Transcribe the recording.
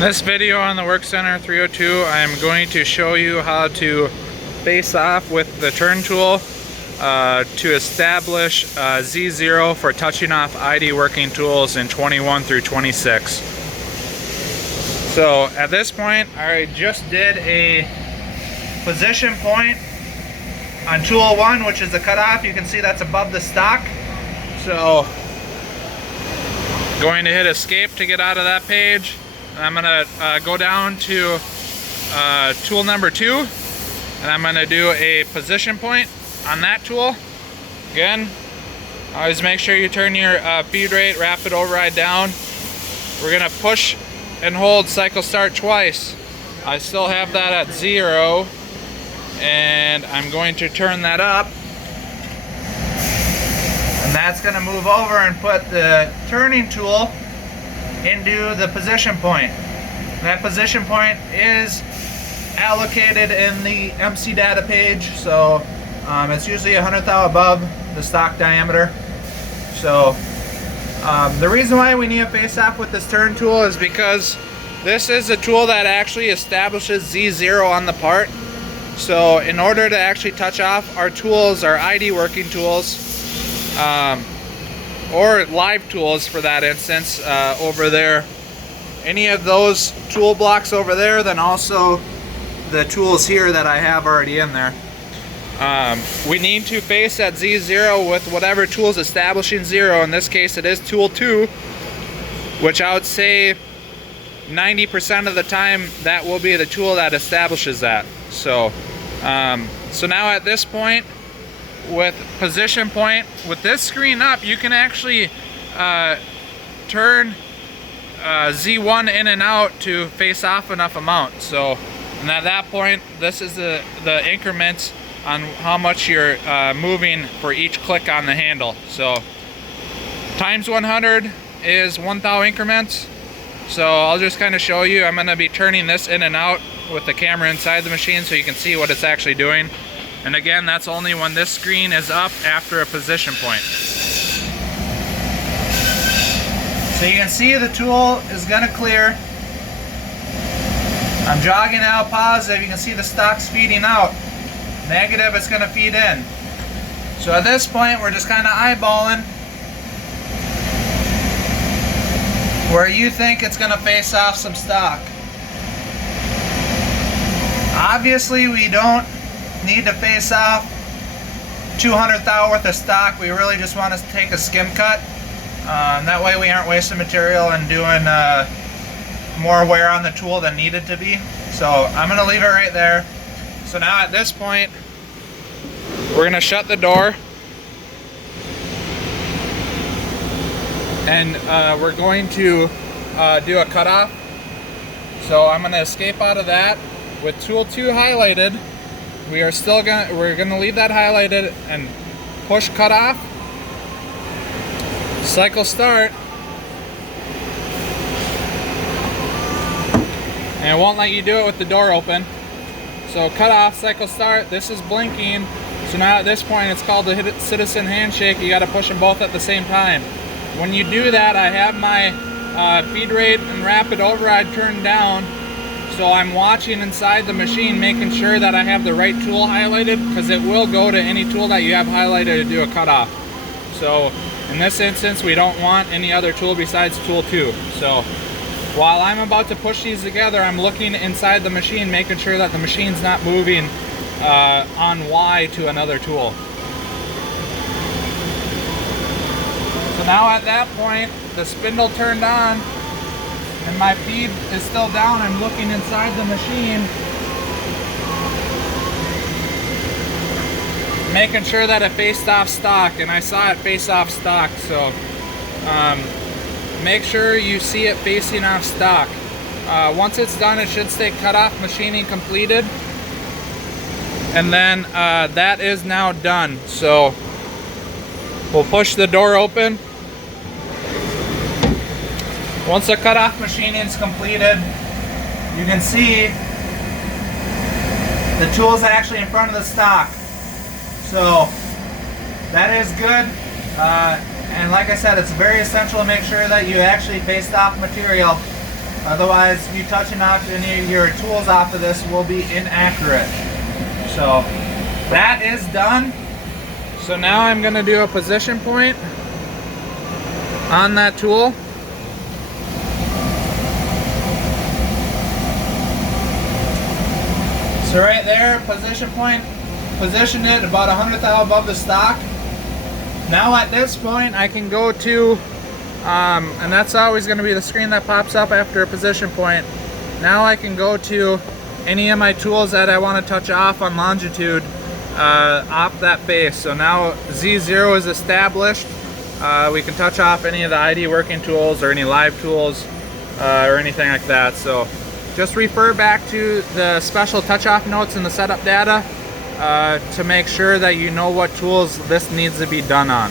In this video on the Work Center 302, I'm going to show you how to face off with the turn tool to establish Z0 for touching off ID working tools in 21 through 26. So at this point, I just did a position point on tool 1, which is the cutoff. You can see that's above the stock. So going to hit escape to get out of that page. I'm going to go down to tool number 2, and I'm going to do a position point on that tool. Again, always make sure you turn your feed rate, rapid override down. We're going to push and hold cycle start twice. I still have that at 0, and I'm going to turn that up. And that's going to move over and put the turning tool into the position point. That position point is allocated in the MC data page, so it's usually 100th thou above the stock diameter. So the reason why we need a face off with this turn tool is because this is a tool that actually establishes Z0 on the part. So in order to actually touch off our tools, our ID working tools, or live tools for that instance, over there, any of those tool blocks over there, then also the tools here that I have already in there. We need to face at Z0 with whatever tool is establishing 0. In this case it is tool 2, which I would say 90% of the time that will be the tool that establishes that. So so now at this point, with position point, with this screen up, you can actually turn Z1 in and out to face off enough amount. So, and at that point, this is the increments on how much you're moving for each click on the handle. So times 100 is 1 thou increments. So I'll just kind of show you. I'm going to be turning this in and out with the camera inside the machine so you can see what it's actually doing. And again, that's only when this screen is up after a position point. So you can see the tool is going to clear. I'm jogging out positive. You can see the stock's feeding out. Negative, it's going to feed in. So at this point, we're just kind of eyeballing where you think it's going to face off some stock. Obviously, we don't need to face off 200 thou worth of stock. We really just want to take a skim cut. That way we aren't wasting material and doing more wear on the tool than needed to be. So I'm going to leave it right there. So now at this point, we're going to shut the door. And we're going to do a cutoff. So I'm going to escape out of that with tool 2 highlighted. We're gonna leave that highlighted and push cutoff, cycle start, and it won't let you do it with the door open. So cutoff, cycle start, this is blinking. So now at this point it's called the citizen handshake. You got to push them both at the same time. When you do that, I have my feed rate and rapid override turned down. So I'm watching inside the machine, making sure that I have the right tool highlighted, because it will go to any tool that you have highlighted to do a cutoff. So in this instance, we don't want any other tool besides tool 2. So while I'm about to push these together, I'm looking inside the machine, making sure that the machine's not moving on Y to another tool. So now at that point, the spindle turned on, and my feed is still down. I'm looking inside the machine, making sure that it faced off stock, and I saw it face off stock. So make sure you see it facing off stock. Once it's done, it should say cutoff machining completed, and then that is now done. So we'll push the door open. Once the cutoff machining is completed, you can see the tool's actually in front of the stock. So that is good. And like I said, it's very essential to make sure that you actually faced off material Otherwise, you touching off any of your tools off of this will be inaccurate. So that is done. So now I'm going to do a position point on that tool. So right there, position point, position it about 100th thou above the stock. Now at this point I can go to, and that's always going to be the screen that pops up after a position point. Now I can go to any of my tools that I want to touch off on longitude off that face. So now Z0 is established. We can touch off any of the ID working tools or any live tools or anything like that. So just refer back to the special touch-off notes in the setup data to make sure that you know what tools this needs to be done on.